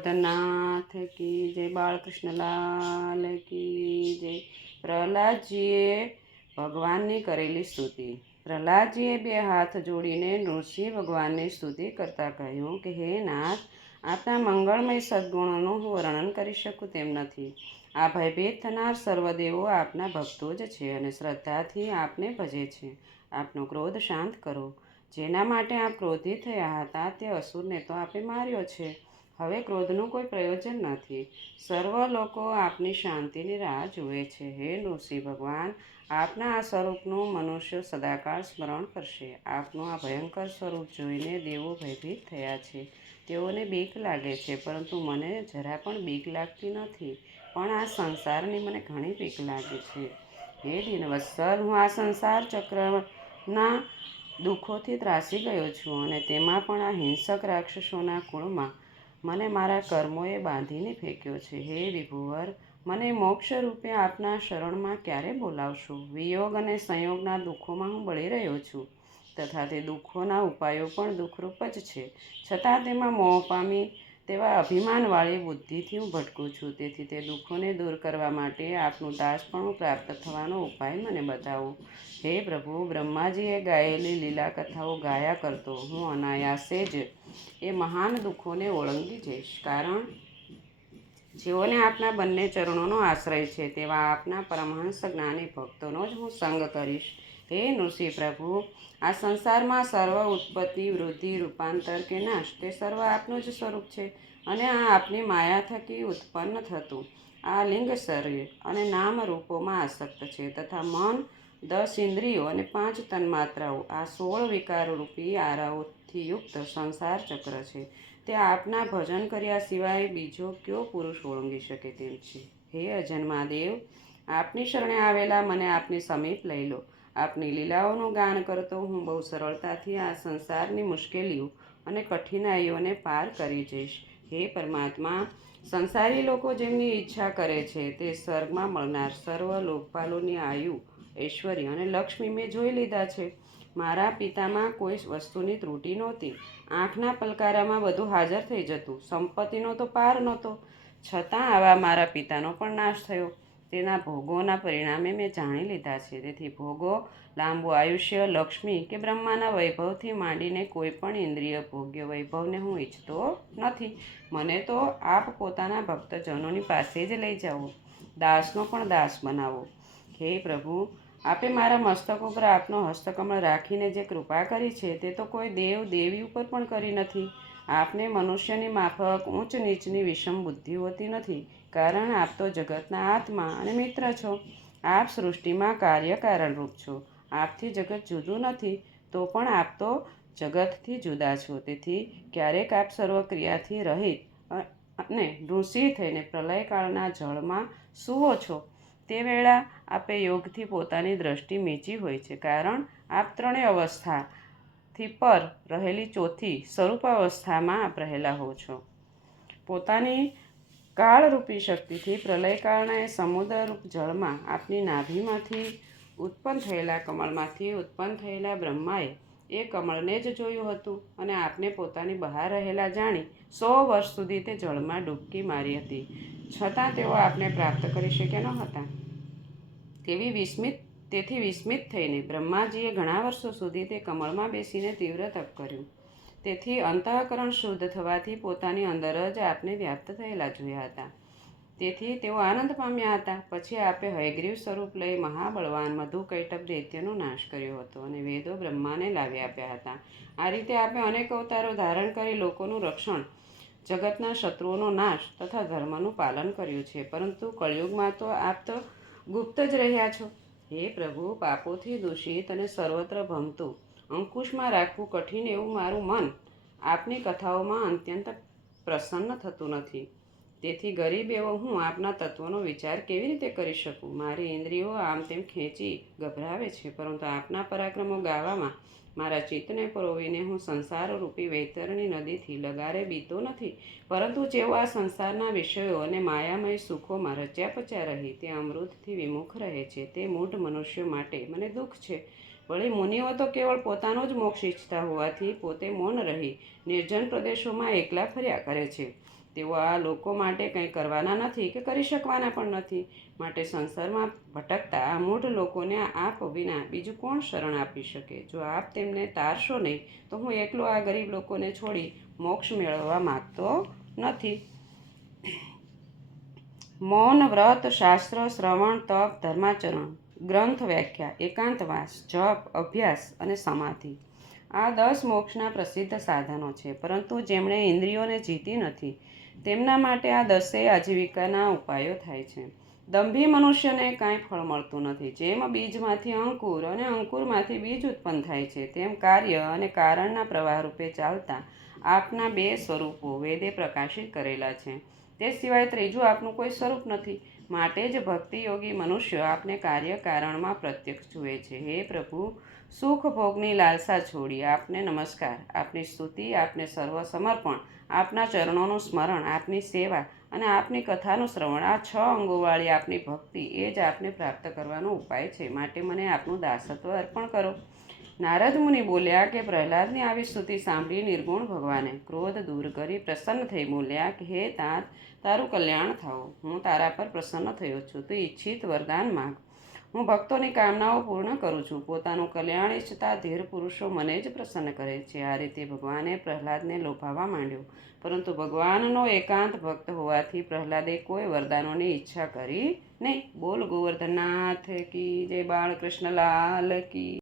ગોવર્ધનનાથ કી જય, બાળકૃષ્ણલાલ કી જય। પ્રહલાદજીએ ભગવાનની કરેલી સ્તુતિ। પ્રહલાદજીએ બે હાથ જોડીને નૃસિંહ ભગવાનની સ્તુતિ કરતાં કહ્યું કે હે નાથ, આપના મંગળમય સદ્ગુણોનું હું વર્ણન કરી શકું તેમ નથી। આ ભયભીત થનાર સર્વદેવો આપના ભક્તો જ છે અને શ્રદ્ધાથી આપને ભજે છે। આપનો ક્રોધ શાંત કરો। જેના માટે આપ ક્રોધિત થયા હતા તે અસુરને તો આપે માર્યો છે। હવે ક્રોધનું કોઈ પ્રયોજન નથી। સર્વ લોકો આપની શાંતિની રાહ જુએ છે। હે નૃસિંહ ભગવાન, આપના આ સ્વરૂપનું મનુષ્ય સદાકાળ સ્મરણ કરશે। આપનું આ ભયંકર સ્વરૂપ જોઈને દેવો ભયભીત થયા છે। તેઓને બીક લાગે છે, પરંતુ મને જરા પણ બીક લાગતી નથી, પણ આ સંસારની મને ઘણી બીક લાગે છે। હે દીનવત્સલ, હું આ સંસાર ચક્રના દુઃખોથી ત્રાસી ગયો છું અને તેમાં પણ આ હિંસક રાક્ષસોના કુળમાં મને મારા કર્મોએ બાંધીને ફેંક્યો છે। હે વિભુવર, મને મોક્ષ રૂપે આપના શરણમાં ક્યારે બોલાવશો? વિયોગ અને સંયોગના દુઃખોમાં હું બળી રહ્યો છું, તથા તે દુઃખોના ઉપાયો પણ દુઃખરૂપ જ છે, છતાં તેમાં મોહ પામી તેવા અભિમાનવાળી બુદ્ધિથી હું ભટકું છું। તેથી તે દુઃખોને દૂર કરવા માટે આપનું દાસપણું પ્રાપ્ત થવાનો ઉપાય મને બતાવો। હે પ્રભુ, બ્રહ્માજીએ ગાયેલી લીલા કથાઓ ગાયા કરતો હું અનાયાસે જ એ મહાન દુઃખોને ઓળંગી જઈશ, કારણ જેઓને આપના બંને ચરણોનો આશ્રય છે તેવા આપના પરમહંસ જ્ઞાની ભક્તોનો જ હું સંગ કરીશ। હે નૃસિંહ પ્રભુ, આ સંસારમાં સર્વ ઉત્પત્તિ, વૃદ્ધિ, રૂપાંતર કે નાશ તે સર્વ આપનું જ સ્વરૂપ છે અને આ આપની માયા થકી ઉત્પન્ન થતું આ લિંગ શરીર અને નામ રૂપોમાં આસક્ત છે, તથા મન, 10 ઇન્દ્રિયો અને 5 તન્માત્રાઓ આ 16 વિકારરૂપી આરાઓથી યુક્ત સંસાર ચક્ર છે। તે આપના ભજન કર્યા સિવાય બીજો કયો પુરુષ ઓળંગી શકે તેમ છે। હે અજન્મા દેવ, આપની શરણે આવેલા મને આપની સમીપ લઈ લો। આપની લીલાઓનું ગાન કરતો હું બહુ સરળતાથી આ સંસારની મુશ્કેલીઓ અને કઠિનાઈઓને પાર કરી જઈશ। હે પરમાત્મા, સંસારી લોકો જેમની ઈચ્છા કરે છે તે સ્વર્ગમાં મળનાર સર્વ લોકપાલોની આયુ, ઐશ્વર્ય અને લક્ષ્મી મેં જોઈ લીધા છે। મારા પિતામાં કોઈ વસ્તુની ત્રુટિ નહોતી। આંખના પલકારામાં બધું હાજર થઈ જતું, સંપત્તિનો તો પાર નહોતો, છતાં આવા મારા પિતાનો પણ નાશ થયો। તેના ભોગોના પરિણામે મેં જાણી લીધા છે। તેથી ભોગો, લાંબુ આયુષ્ય, લક્ષ્મી કે બ્રહ્માના વૈભવથી માંડીને કોઈ પણ ઇન્દ્રિય ભોગ્ય વૈભવને હું ઈચ્છતો નથી। મને તો આપ પોતાના ભક્તજનોની પાસે જ લઈ જાઓ, દાસનો પણ દાસ બનાવો। હે પ્રભુ, આપે મારા મસ્તક ઉપર આપનો હસ્તકમળ રાખીને જે કૃપા કરી છે તે તો કોઈ દેવ દેવી ઉપર પણ કરી નથી। આપને મનુષ્યની માફક ઊંચ નીચની વિષમ બુદ્ધિ હોતી નથી, કારણ આપ તો જગતના આત્મા અને મિત્ર છો। આપ સૃષ્ટિમાં કાર્યકારણરૂપ છો। આપથી જગત જુદું નથી, તો પણ આપ તો જગતથી જુદા છો। તેથી ક્યારેક આપ સર્વ ક્રિયાથી રહિત અને નૃસિંહ થઈને પ્રલયકાળના જળમાં સૂવો છો, તે વેળા આપે યોગથી પોતાની દ્રષ્ટિ મીચી હોય છે, કારણ આપ ત્રણેય અવસ્થાથી પર રહેલી ચોથી સ્વરૂપાવસ્થામાં આપ રહેલા હો છો। પોતાની કાળરૂપી શક્તિથી પ્રલયકાળના એ સમુદ્રરૂપ જળમાં આપની નાભીમાંથી ઉત્પન્ન થયેલા કમળમાંથી ઉત્પન્ન થયેલા બ્રહ્માએ એ કમળને જ જોયું હતું અને આપને પોતાની બહાર રહેલા જાણી 100 વર્ષ સુધી તે જળમાં ડૂબકી મારી હતી, છતાં તેઓ આપને પ્રાપ્ત કરી શક્યા ન હતા। તેથી વિસ્મિત થઈને બ્રહ્માજીએ ઘણા વર્ષો સુધી તે કમળમાં બેસીને તીવ્ર તપ કર્યું। તેથી અંતઃકરણ શુદ્ધ થવાથી પોતાની અંદર જ આપને વ્યાપ્ત થયેલા જોયા હતા। તેથી તેઓ આનંદ પામ્યા હતા। પછી આપે હયગ્રીવ સ્વરૂપ લઈ મહાબળવાન મધુકૈટભ દૈત્યનો નાશ કર્યો હતો અને વેદો બ્રહ્માને લાવી આપ્યા હતા। આ રીતે આપે અનેક અવતારો ધારણ કરી લોકોનું રક્ષણ, જગતના શત્રુઓનો નાશ તથા ધર્મનું પાલન કર્યું છે, પરંતુ કળિયુગમાં તો આપ તો ગુપ્ત જ રહ્યા છો। હે પ્રભુ, પાપોથી દૂષિત અને સર્વત્ર ભમતું અંકુશમાં રાખવું કઠિન એવું મારું મન આપની કથાઓમાં અત્યંત પ્રસન્ન થતું નથી। તેથી ગરીબ એવો હું આપના તત્વનો વિચાર કેવી રીતે કરી શકું? મારી ઇન્દ્રિયો આમ તેમ ખેંચી ગભરાવે છે, પરંતુ આપના પરાક્રમો ગાવામાં મારા ચિત્તને પરોવીને હું સંસારરૂપી વૈતરણી નદીથી લગારે બીતો નથી, પરંતુ જેઓ આ સંસારના વિષયો અને માયામય સુખોમાં રચ્યા પચ્યા રહી તે અમૃતથી વિમુખ રહે છે, તે મૂઢ મનુષ્યો માટે મને દુઃખ છે। વળી મુનિઓ તો કેવળ પોતાનો જ મોક્ષ ઈચ્છતા હોવાથી પોતે મૌન રહી નિર્જન પ્રદેશોમાં એકલા ફર્યા કરે છે, તેઓ આ લોકો માટે કંઈ કરવાના નથી કે કરી શકવાના પણ નથી. માટે સંસારમાં ભટકતા આ મૂઢ લોકોને આપ વિના બીજું કોણ શરણ આપી શકે? જો આપ તેમને તારશો નહીં તો હું એકલો આ ગરીબ લોકોને છોડી મોક્ષ મેળવવા માગતો નથી. મૌન વ્રત, શાસ્ત્ર શ્રવણ, તપ, ધર્માચરણ, ગ્રંથ વ્યાખ્યા, એકાંતવાસ, જપ, અભ્યાસ અને સમાધિ આ 10 મોક્ષના પ્રસિદ્ધ સાધનો છે. પરંતુ જેમણે ઇન્દ્રિયોને જીતી નથી તેમના માટે આ 10 આજીવિકાના ઉપાયો થાય છે. દંભી મનુષ્યને કાંઈ ફળ મળતું નથી. જેમ બીજમાંથી અંકુર અને અંકુરમાંથી બીજ ઉત્પન્ન થાય છે, તેમ કાર્ય અને કારણના પ્રવાહ રૂપે ચાલતા આપના 2 સ્વરૂપો વેદે પ્રકાશિત કરેલા છે. તે સિવાય ત્રીજું આપનું કોઈ સ્વરૂપ નથી. માટે જ ભક્તિયોગી મનુષ્યો આપને કાર્ય કારણમાં પ્રત્યક્ષ જુએ છે. હે પ્રભુ, સુખ ભોગની લાલસા છોડી આપને નમસ્કાર, આપની સ્તુતિ, આપને સર્વ સમર્પણ, આપના ચરણોનું સ્મરણ, આપની સેવા અને આપની કથાનું શ્રવણ આ 6 અંગોવાળી આપની ભક્તિ એ જ આપને પ્રાપ્ત કરવાનો ઉપાય છે. માટે મને આપનું દાસત્વ અર્પણ કરો. નારદ મુનિ બોલ્યા કે પ્રહલાદની આવી સ્તુતિ સાંભળી નિર્ગુણ ભગવાને ક્રોધ દૂર કરી પ્રસન્ન થઈ બોલ્યા કે હે તાત, તારું કલ્યાણ થાઓ. હું તારા પર પ્રસન્ન થયો છું. તું ઈચ્છિત વરદાન માંગ. હું ભક્તોની કામનાઓ પૂર્ણ કરું છું. પોતાનું કલ્યાણ ઈચ્છતા ધીર પુરુષો મને જ પ્રસન્ન કરે છે. આ રીતે ભગવાને પ્રહલાદને લોભાવા માંડ્યો. પરંતુ ભગવાનનો એકાંત ભક્ત હોવાથી પ્રહલાદે કોઈ વરદાનોની ઈચ્છા કરી નહીં. બોલ ગોવર્ધનનાથ કી જય. બાળકૃષ્ણ લાલ કી